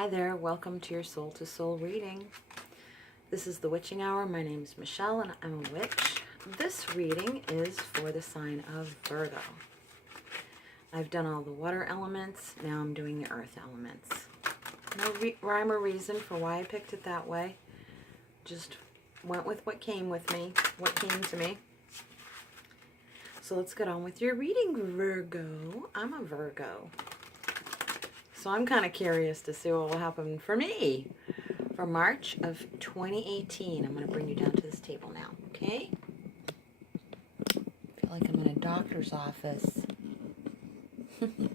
Hi there, welcome to your Soul to Soul reading. This is the Witching Hour. My name is Michelle and I'm a witch. This reading is for the sign of Virgo. I've done all the water elements, now I'm doing the earth elements. No rhyme or reason for why I picked it that way. Just went with what came to me. So let's get on with your reading, Virgo. I'm a Virgo. So I'm kind of curious to see what will happen for me for March of 2018. I'm going to bring you down to this table now, okay? I feel like I'm in a doctor's office.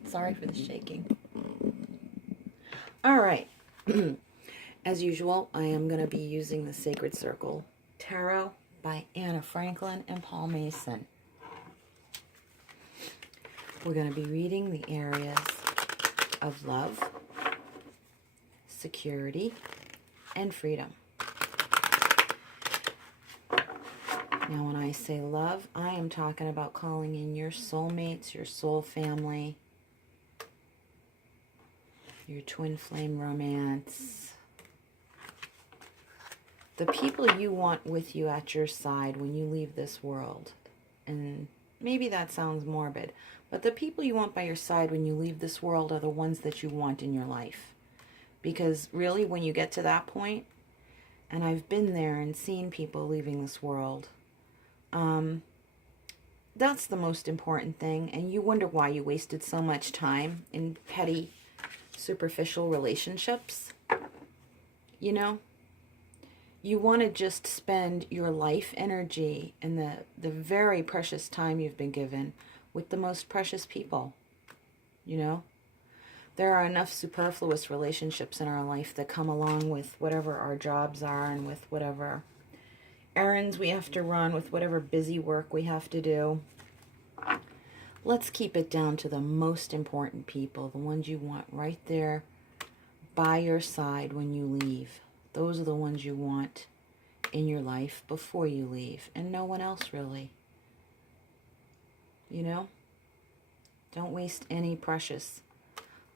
Sorry for the shaking. All right. As usual, I am going to be using the Sacred Circle Tarot by Anna Franklin and Paul Mason. We're going to be reading the areas of love, security, and freedom. Now, when I say love, I am talking about calling in your soulmates, your soul family, your twin flame romance, the people you want with you at your side when you leave this world. And maybe that sounds morbid, but the people you want by your side when you leave this world are the ones that you want in your life. Because really, when you get to that point, and I've been there and seen people leaving this world, that's the most important thing. And you wonder why you wasted so much time in petty, superficial relationships. You know? You want to just spend your life energy and the very precious time you've been given with the most precious people, you know? There are enough superfluous relationships in our life that come along with whatever our jobs are and with whatever errands we have to run, with whatever busy work we have to do. Let's keep it down to the most important people, the ones you want right there by your side when you leave. Those are the ones you want in your life before you leave, and no one else really. You know? Don't waste any precious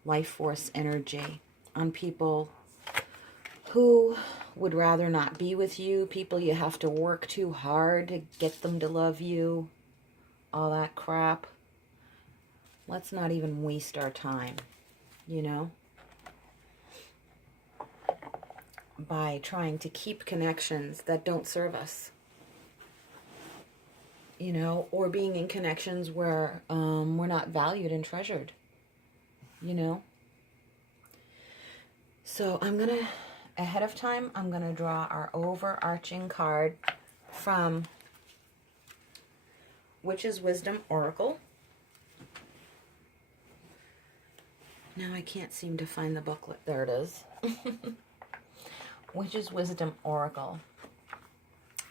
life force energy on people who would rather not be with you, people you have to work too hard to get them to love you, all that crap. Let's not even waste our time, you know, by trying to keep connections that don't serve us. You know, or being in connections where we're not valued and treasured, you know. So I'm going to, ahead of time, I'm going to draw our overarching card from Witch's Wisdom Oracle. Now I can't seem to find the booklet. There it is. Witch's Wisdom Oracle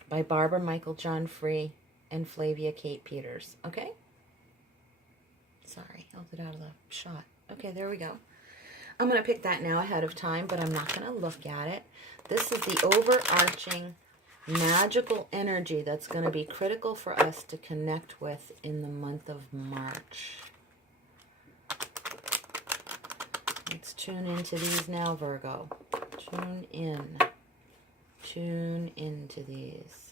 by Barbara Michael John Free and Flavia Kate Peters. Okay? Sorry, held it out of the shot. Okay, there we go. I'm going to pick that now ahead of time, but I'm not going to look at it. This is the overarching magical energy that's going to be critical for us to connect with in the month of March. Let's tune into these now, Virgo. Tune in. Tune into these.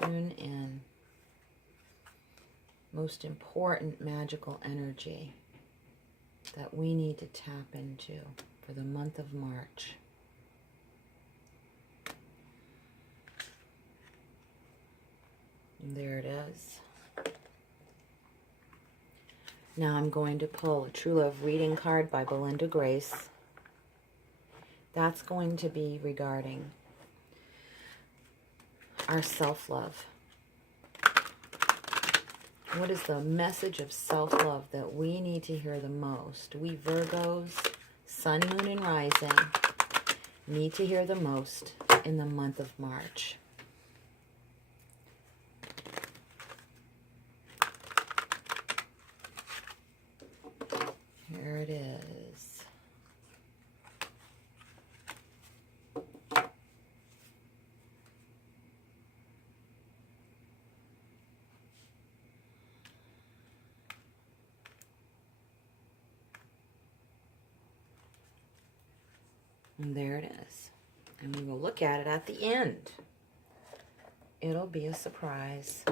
Tune in. Most important magical energy that we need to tap into for the month of March. And there it is. Now I'm going to pull a True Love reading card by Belinda Grace. That's going to be regarding our self-love. What is the message of self-love that we need to hear the most? We Virgos, Sun, Moon, and Rising, need to hear the most in the month of March. Here it is. And there it is. And we will look at it at the end. It'll be a surprise.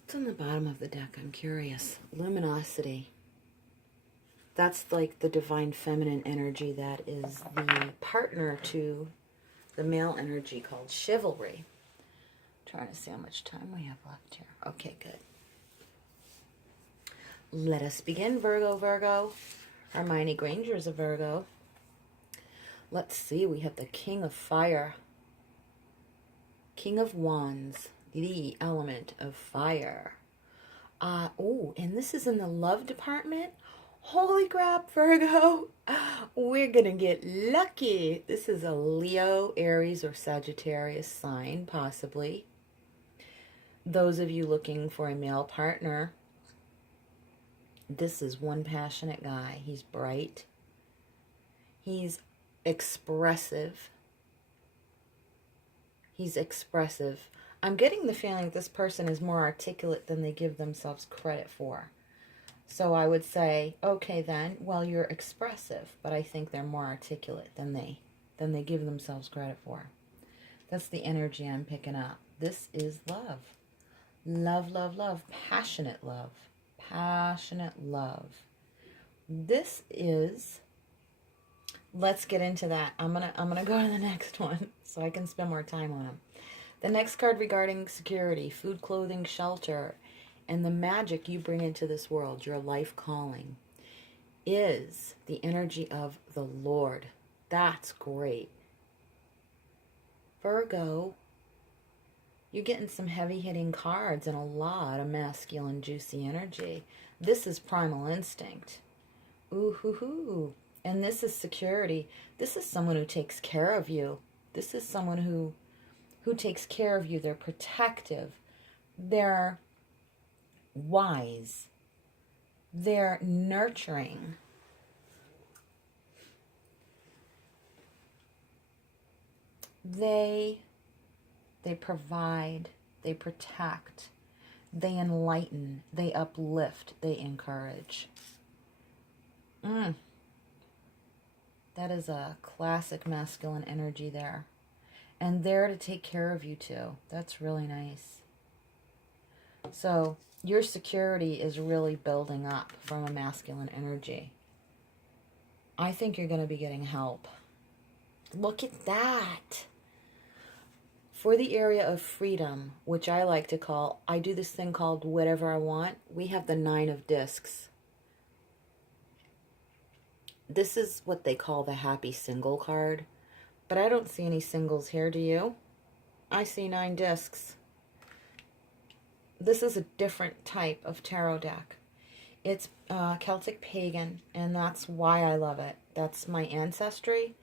What's on the bottom of the deck? I'm curious. Luminosity. That's like the divine feminine energy that is the partner to the male energy called chivalry. Trying to see how much time we have left here. Okay, good. Let us begin, Virgo, Virgo. Hermione Granger is a Virgo. Let's see, we have the King of Fire. King of Wands, the element of fire. Oh, and this is in the love department. Holy crap, Virgo. We're going to get lucky. This is a Leo, Aries, or Sagittarius sign, possibly. Those of you looking for a male partner, this is one passionate guy. He's bright. He's expressive. He's expressive. I'm getting the feeling this person is more articulate than they give themselves credit for. So I would say, okay then, well, you're expressive, but I think they're more articulate than they give themselves credit for. That's the energy I'm picking up. This is love. Love, love, love. Passionate love. Passionate love. This is, let's get into that. I'm gonna go to the next one so I can spend more time on them. The next card regarding security, food, clothing, shelter, and the magic you bring into this world, your life calling, is the energy of the Lord. That's great. Virgo, you're getting some heavy-hitting cards and a lot of masculine, juicy energy. This is primal instinct. Ooh-hoo-hoo. And this is security. This is someone who takes care of you. This is someone who takes care of you. They're protective. They're wise. They're nurturing. They provide, they protect, they enlighten, they uplift, they encourage. That is a classic masculine energy there. And there to take care of you too. That's really nice. So your security is really building up from a masculine energy. I think you're going to be getting help. Look at that. For the area of freedom, which I like to call, I do this thing called whatever I want. We have the 9 of discs. This is what they call the happy single card. But I don't see any singles here, do you? I see 9 discs. This is a different type of tarot deck. It's Celtic pagan, and that's why I love it. That's my ancestry,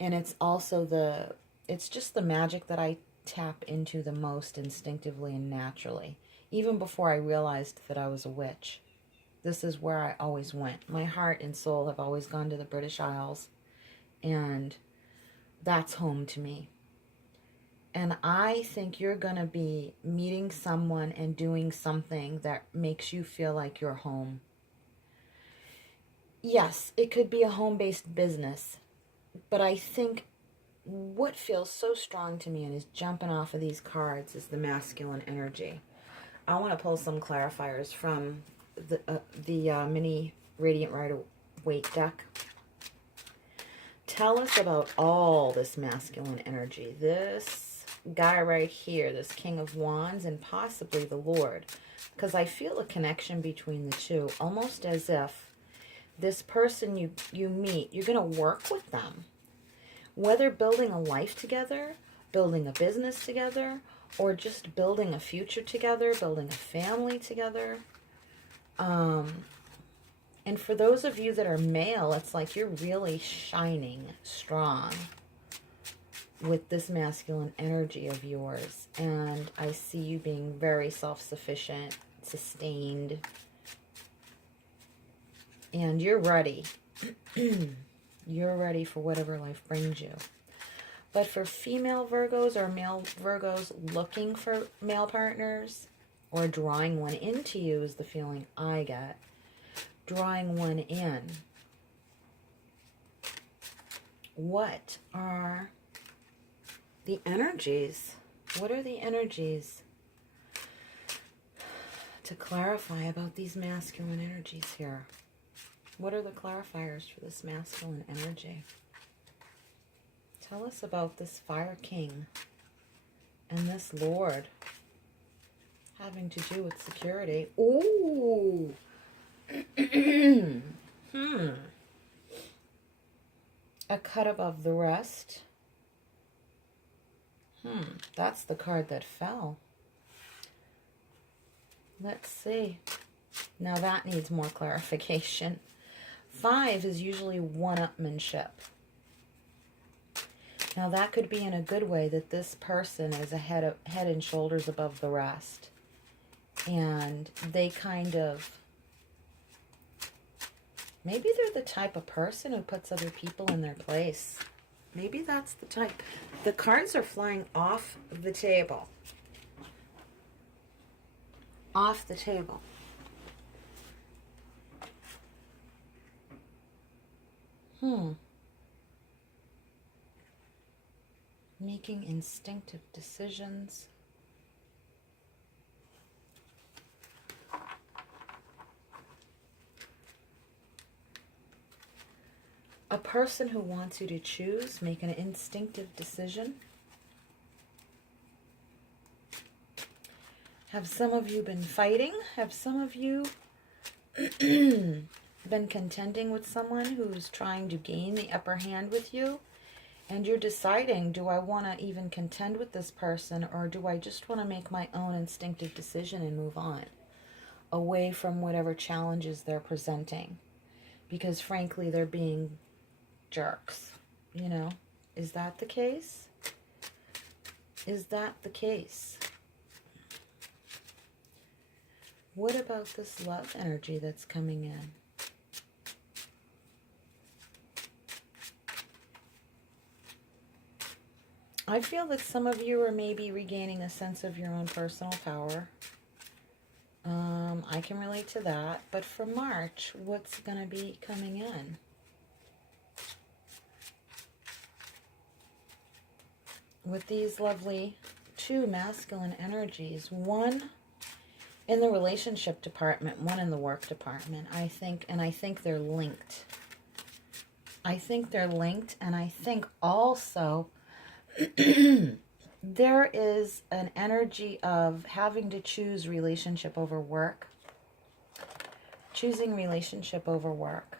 and it's also it's just the magic that I tap into the most instinctively and naturally, even before I realized that I was a witch. This is where I always went. My heart and soul have always gone to the British Isles, and that's home to me. And I think you're going to be meeting someone and doing something that makes you feel like you're home. Yes, it could be a home-based business, but I think what feels so strong to me and is jumping off of these cards is the masculine energy. I want to pull some clarifiers from the mini Radiant Rider-Waite deck. Tell us about all this masculine energy. This guy right here, this King of Wands, and possibly the Lord. Because I feel a connection between the two, almost as if this person you meet, you're going to work with them. Whether building a life together, building a business together, or just building a future together, building a family together. And for those of you that are male, it's like you're really shining strong with this masculine energy of yours. And I see you being very self-sufficient, sustained. And you're ready. You're ready for whatever life brings you. But for female Virgos or male Virgos looking for male partners or drawing one into you is the feeling I get. Drawing one in. What are the energies? What are the energies to clarify about these masculine energies here? What are the clarifiers for this masculine energy? Tell us about this Fire King and this Lord having to do with security. Ooh. A cut above the rest. That's the card that fell. Let's see. Now that needs more clarification. 5 is usually one-upmanship. Now that could be in a good way, that this person is head and shoulders above the rest. And they kind of, maybe they're the type of person who puts other people in their place. Maybe that's the type. The cards are flying off the table. Off the table. Making instinctive decisions. A person who wants you to choose, make an instinctive decision. Have some of you been fighting? Have some of you been contending with someone who's trying to gain the upper hand with you? And you're deciding, do I want to even contend with this person, or do I just want to make my own instinctive decision and move on away from whatever challenges they're presenting? Because frankly, they're being jerks, you know? Is that the case? Is that the case? What about this love energy that's coming in? I feel that some of you are maybe regaining a sense of your own personal power. I can relate to that. But for March, what's going to be coming in? With these lovely 2 masculine energies, one in the relationship department, one in the work department, I think they're linked. I think they're linked, and I think also there is an energy of having to choose relationship over work. Choosing relationship over work.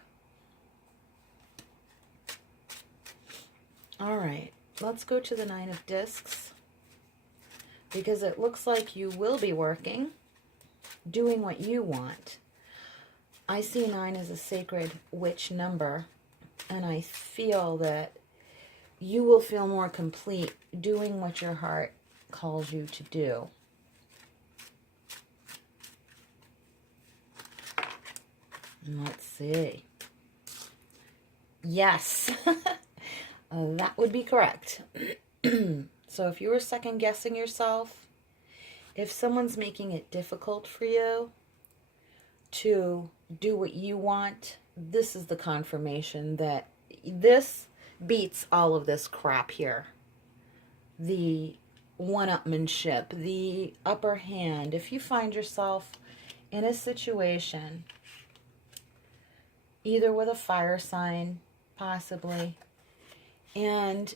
All right, let's go to the 9 of Discs, because it looks like you will be working, doing what you want. I see 9 as a sacred witch number, and I feel that you will feel more complete doing what your heart calls you to do. Let's see. Yes, that would be correct. So if you were second guessing yourself, if someone's making it difficult for you to do what you want, this is the confirmation that this beats all of this crap here. The one-upmanship, the upper hand. If you find yourself in a situation, either with a fire sign, possibly, and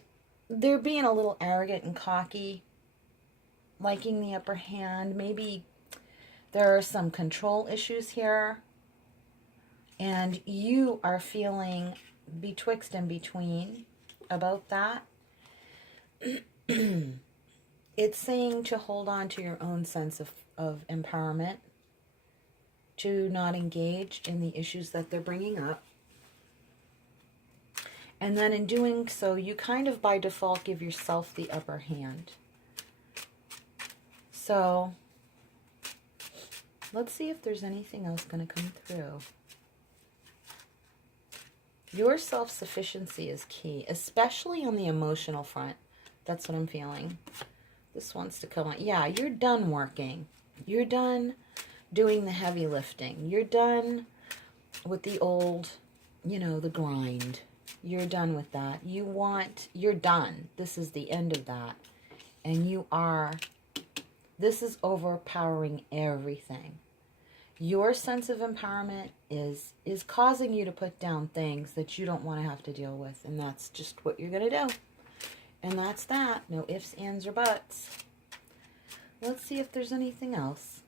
they're being a little arrogant and cocky, liking the upper hand, maybe there are some control issues here, and you are feeling betwixt and between about that. It's saying to hold on to your own sense of empowerment, to not engage in the issues that they're bringing up. And then in doing so, you kind of by default give yourself the upper hand. So let's see if there's anything else going to come through. Your self-sufficiency is key, especially on the emotional front. That's what I'm feeling. This wants to come on. Yeah, you're done working. You're done doing the heavy lifting. You're done with the old, you know, the grind. You're done with that. You're done. This is the end of that. And this is overpowering everything. Your sense of empowerment is causing you to put down things that you don't want to have to deal with. And that's just what you're going to do. And that's that. No ifs, ands, or buts. Let's see if there's anything else.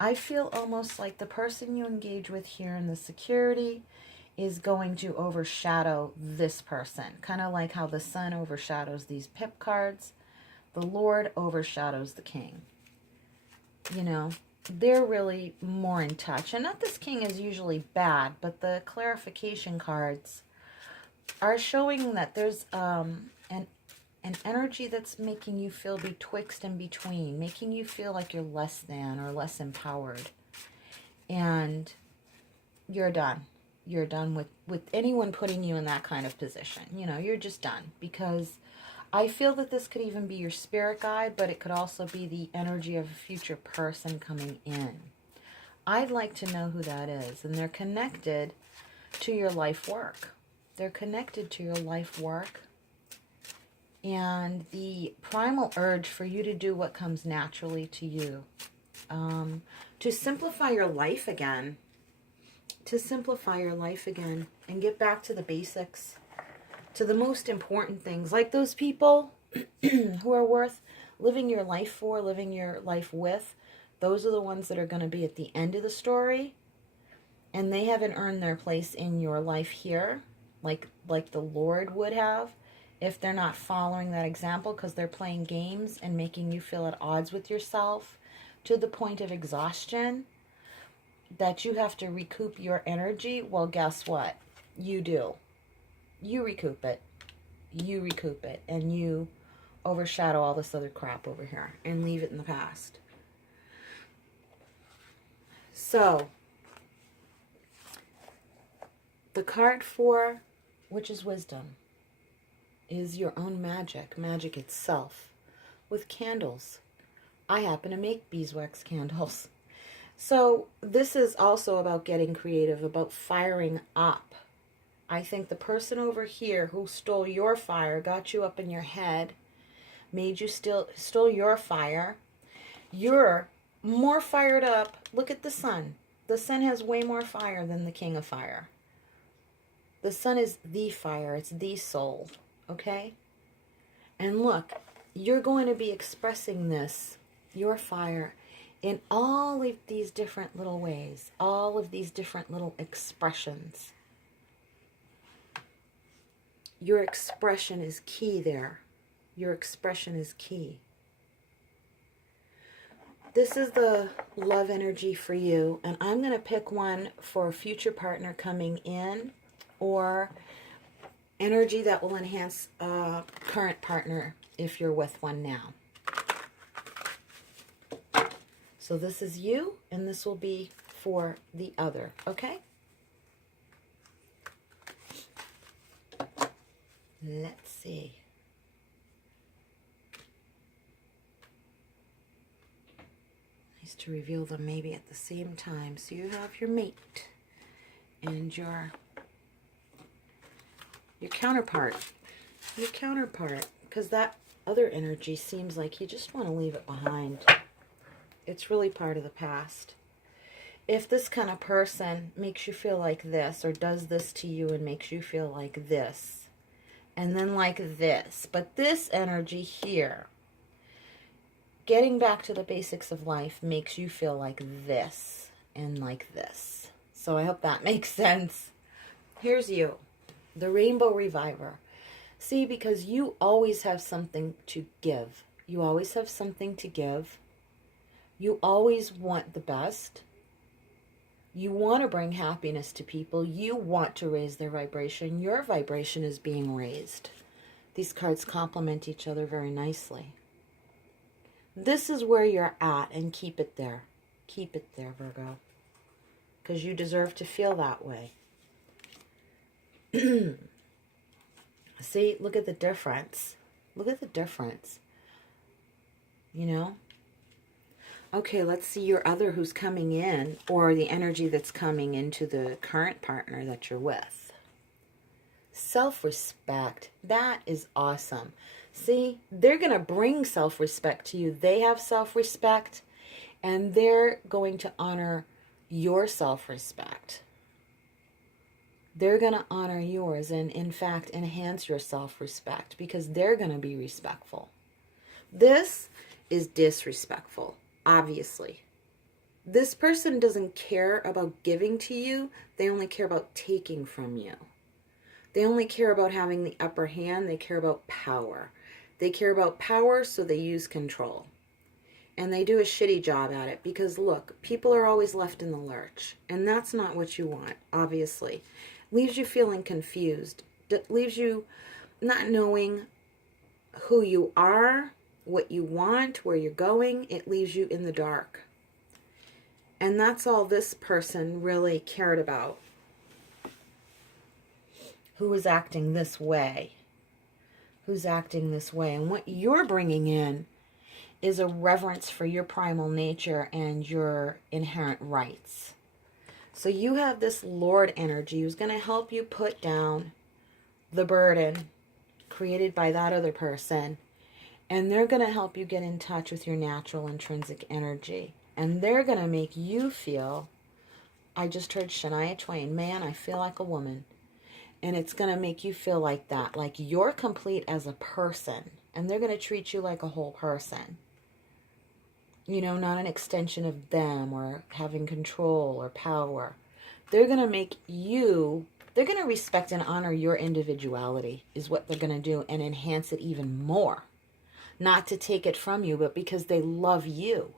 I feel almost like the person you engage with here in the security is going to overshadow this person. Kind of like how the sun overshadows these pip cards. The Lord overshadows the King. You know, they're really more in touch. And not this King is usually bad, but the clarification cards are showing that there's an energy that's making you feel betwixt and between, making you feel like you're less than or less empowered. And you're done. You're done with anyone putting you in that kind of position. You know, you're just done. Because I feel that this could even be your spirit guide, but it could also be the energy of a future person coming in. I'd like to know who that is. And they're connected to your life work. They're connected to your life work. And the primal urge for you to do what comes naturally to you. To simplify your life again. To simplify your life again. And get back to the basics. To the most important things. Like those people who are worth living your life for, living your life with. Those are the ones that are going to be at the end of the story. And they haven't earned their place in your life here. Like the Lord would have. If they're not following that example because they're playing games and making you feel at odds with yourself to the point of exhaustion that you have to recoup your energy, well, guess what? You do. You recoup it. You recoup it. And you overshadow all this other crap over here and leave it in the past. So, the card 4, which is wisdom, is your own magic itself, with candles. I happen to make beeswax candles. So this is also about getting creative, about firing up. I think the person over here who stole your fire, got you up in your head, made you stole your fire. You're more fired up. Look at the sun. The sun has way more fire than the King of Fire. The sun is the fire. It's the soul. Okay? And look, you're going to be expressing this, your fire, in all of these different little ways. All of these different little expressions. Your expression is key there. Your expression is key. This is the love energy for you. And I'm going to pick one for a future partner coming in, or energy that will enhance a current partner if you're with one now. So this is you, and this will be for the other, okay? Let's see. Nice to reveal them maybe at the same time. So you have your mate and your counterpart. Your counterpart. Because that other energy seems like you just want to leave it behind. It's really part of the past. If this kind of person makes you feel like this, or does this to you and makes you feel like this, and then like this, but this energy here, getting back to the basics of life makes you feel like this and like this. So I hope that makes sense. Here's you, the Rainbow Reviver. See, because you always have something to give. You always have something to give. You always want the best. You want to bring happiness to people. You want to raise their vibration. Your vibration is being raised. These cards complement each other very nicely. This is where you're at, and keep it there. Keep it there, Virgo. Because you deserve to feel that way. See, look at the difference. Look at the difference. You know? Okay, let's see your other who's coming in, or the energy that's coming into the current partner that you're with. Self-respect. That is awesome. See, they're going to bring self-respect to you. They have self-respect, and they're going to honor your self-respect. They're going to honor yours and, in fact, enhance your self-respect because they're going to be respectful. This is disrespectful, obviously. This person doesn't care about giving to you. They only care about taking from you. They only care about having the upper hand. They care about power. They care about power, so they use control. And they do a shitty job at it because, look, people are always left in the lurch. And that's not what you want, obviously. Leaves you feeling confused. Leaves you not knowing who you are, what you want, where you're going. It leaves you in the dark. And that's all this person really cared about. Who is acting this way? Who's acting this way? And what you're bringing in is a reverence for your primal nature and your inherent rights. So you have this Lord energy who's going to help you put down the burden created by that other person. And they're going to help you get in touch with your natural intrinsic energy. And they're going to make you feel, I just heard Shania Twain, man, I feel like a woman. And it's going to make you feel like that, like you're complete as a person. And they're going to treat you like a whole person. You know, not an extension of them or having control or power. They're going to make you, they're going to respect and honor your individuality is what they're going to do and enhance it even more. Not to take it from you, but because they love you.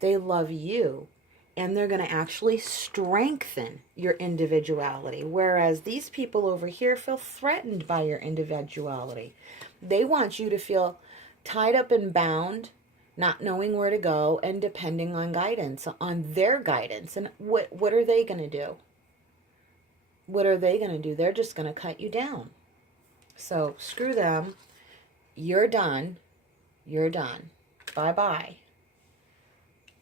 They love you. And they're going to actually strengthen your individuality. Whereas these people over here feel threatened by your individuality. They want you to feel tied up and bound, not knowing where to go, and depending on guidance, on their guidance. And what are they going to do? What are they going to do? They're just going to cut you down. So screw them. You're done. You're done. Bye-bye.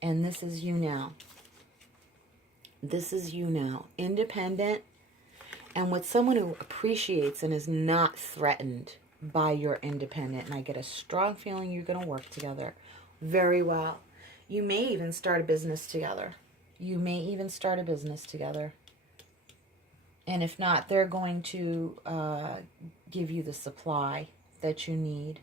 And this is you now. This is you now. Independent and with someone who appreciates and is not threatened by your independent. And I get a strong feeling you're going to work together very well. You may even start a business together. You may even start a business together. And if not, they're going to give you the supply that you need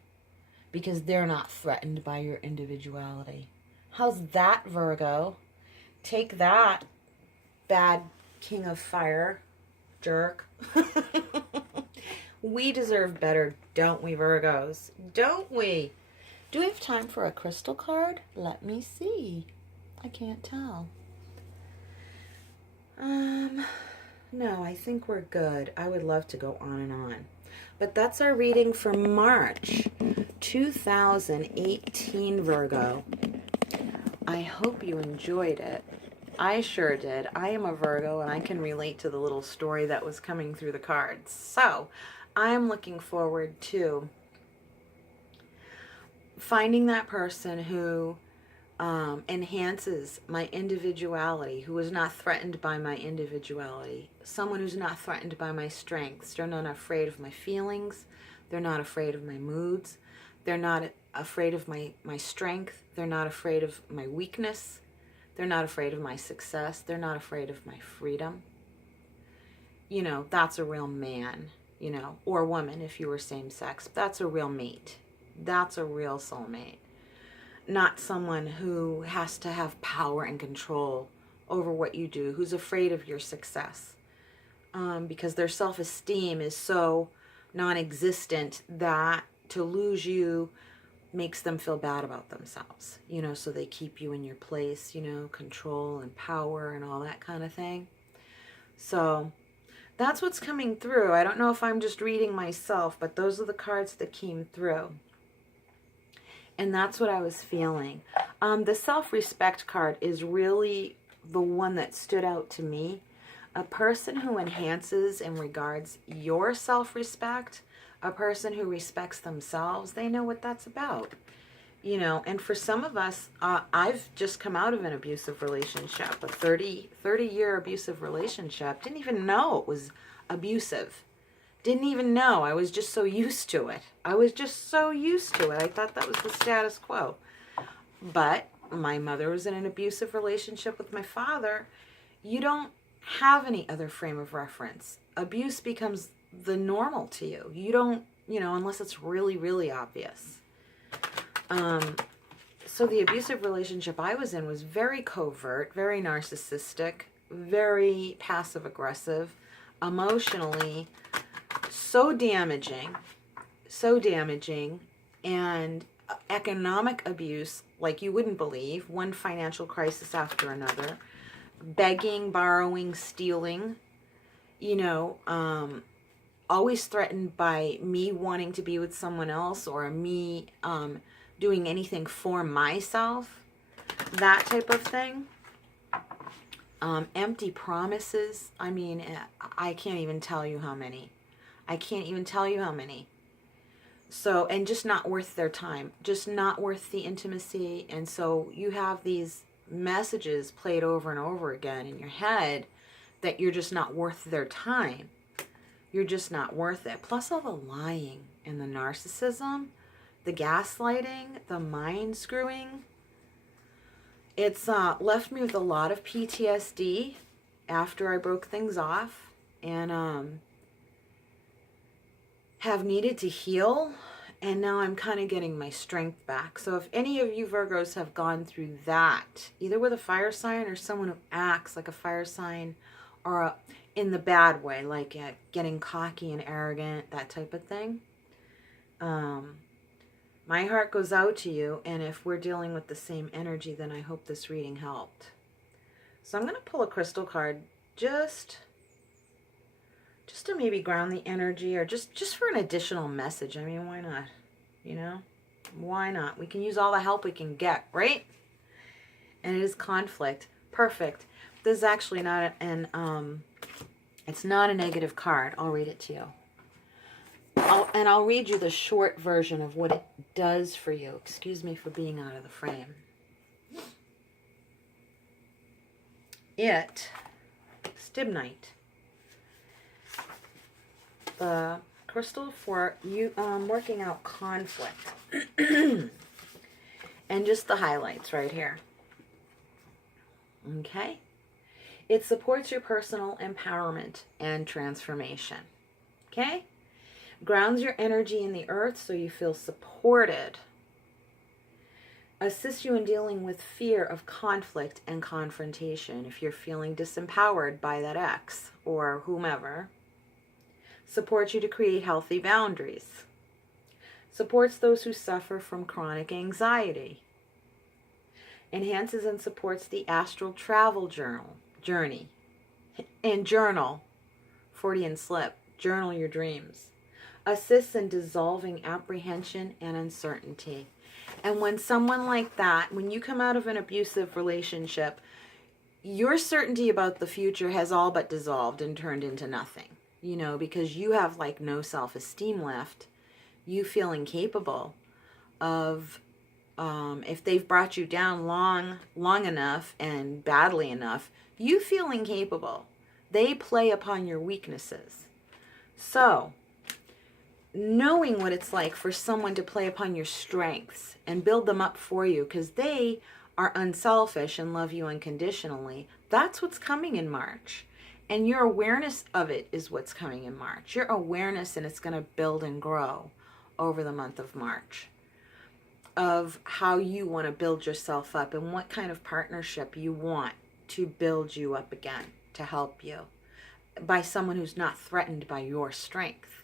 because they're not threatened by your individuality. How's that, Virgo? Take that, bad king of fire, jerk. We deserve better, don't we, Virgos? Don't we? Do we have time for a crystal card? Let me see. I can't tell. No, I think we're good. I would love to go on and on. But that's our reading for March 2018, Virgo. I hope you enjoyed it. I sure did. I am a Virgo and I can relate to the little story that was coming through the cards. So I'm looking forward to finding that person who enhances my individuality, who is not threatened by my individuality, someone who's not threatened by my strengths. They're not afraid of my feelings. They're not afraid of my moods. They're not afraid of my strength. They're not afraid of my weakness. They're not afraid of my success. They're not afraid of my freedom. You know, that's a real man, you know, or woman if you were same sex. That's a real mate. That's a real soulmate. Not someone who has to have power and control over what you do, who's afraid of your success. Because their self-esteem is so non-existent that to lose you makes them feel bad about themselves, you know, so they keep you in your place, you know, control and power and all that kind of thing. So that's what's coming through. I don't know if I'm just reading myself, but those are the cards that came through. And that's what I was feeling. The self-respect card is really the one that stood out to me. A person who enhances and regards your self-respect, a person who respects themselves, they know what that's about. You know, and for some of us, I've just come out of an abusive relationship, a 30-year abusive relationship. Didn't even know it was abusive. Didn't even know. I was just so used to it. I was just so used to it. I thought that was the status quo. But my mother was in an abusive relationship with my father. You don't have any other frame of reference. Abuse becomes the normal to you. You don't, you know, unless it's really, really obvious. So the abusive relationship I was in was very covert, very narcissistic, very passive aggressive, emotionally so damaging, and economic abuse like you wouldn't believe, one financial crisis after another, begging, borrowing, stealing, you know, always threatened by me wanting to be with someone else or me doing anything for myself, that type of thing. Empty promises. I mean, I can't even tell you how many. I can't even tell you how many. So, and just not worth their time, just not worth the intimacy. And so you have these messages played over and over again in your head that you're just not worth their time. You're just not worth it. Plus all the lying and the narcissism, the gaslighting, the mind screwing. It's left me with a lot of PTSD after I broke things off, and have needed to heal, and now I'm kind of getting my strength back. So if any of you Virgos have gone through that, either with a fire sign or someone who acts like a fire sign, or in the bad way, like getting cocky and arrogant, that type of thing, my heart goes out to you, and if we're dealing with the same energy, then I hope this reading helped. So I'm going to pull a crystal card just to maybe ground the energy, or just for an additional message. I mean, why not? You know? Why not? We can use all the help we can get, right? And it is conflict. Perfect. This is actually not it's not a negative card. I'll read it to you. I'll read you the short version of what it does for you. Excuse me for being out of the frame. Stibnite. The crystal for you working out conflict. And just the highlights right here. Okay? It supports your personal empowerment and transformation. Okay? Grounds your energy in the earth so you feel supported. Assists you in dealing with fear of conflict and confrontation if you're feeling disempowered by that ex or whomever. Supports you to create healthy boundaries. Supports those who suffer from chronic anxiety. Enhances and supports the astral travel journey. And journal, Freudian slip, journal your dreams. Assists in dissolving apprehension and uncertainty. And when someone like that, when you come out of an abusive relationship, your certainty about the future has all but dissolved and turned into nothing. You know, because you have like no self-esteem left. You feel incapable of, if they've brought you down long enough and badly enough, you feel incapable. They play upon your weaknesses. So, knowing what it's like for someone to play upon your strengths and build them up for you because they are unselfish and love you unconditionally, that's what's coming in March. And your awareness of it is what's coming in March. Your awareness, and it's going to build and grow over the month of March, of how you want to build yourself up and what kind of partnership you want to build you up again, to help you, by someone who's not threatened by your strength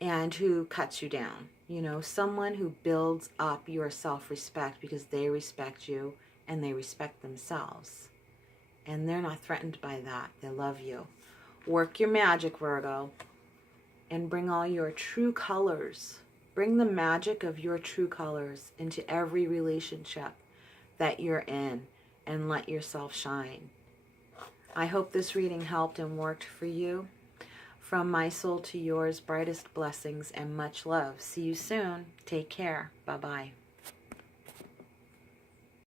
and who cuts you down. You know, someone who builds up your self-respect because they respect you and they respect themselves. And they're not threatened by that. They love you. Work your magic, Virgo, and bring all your true colors. Bring the magic of your true colors into every relationship that you're in, and let yourself shine. I hope this reading helped and worked for you. From my soul to yours, brightest blessings and much love. See you soon. Take care. Bye-bye.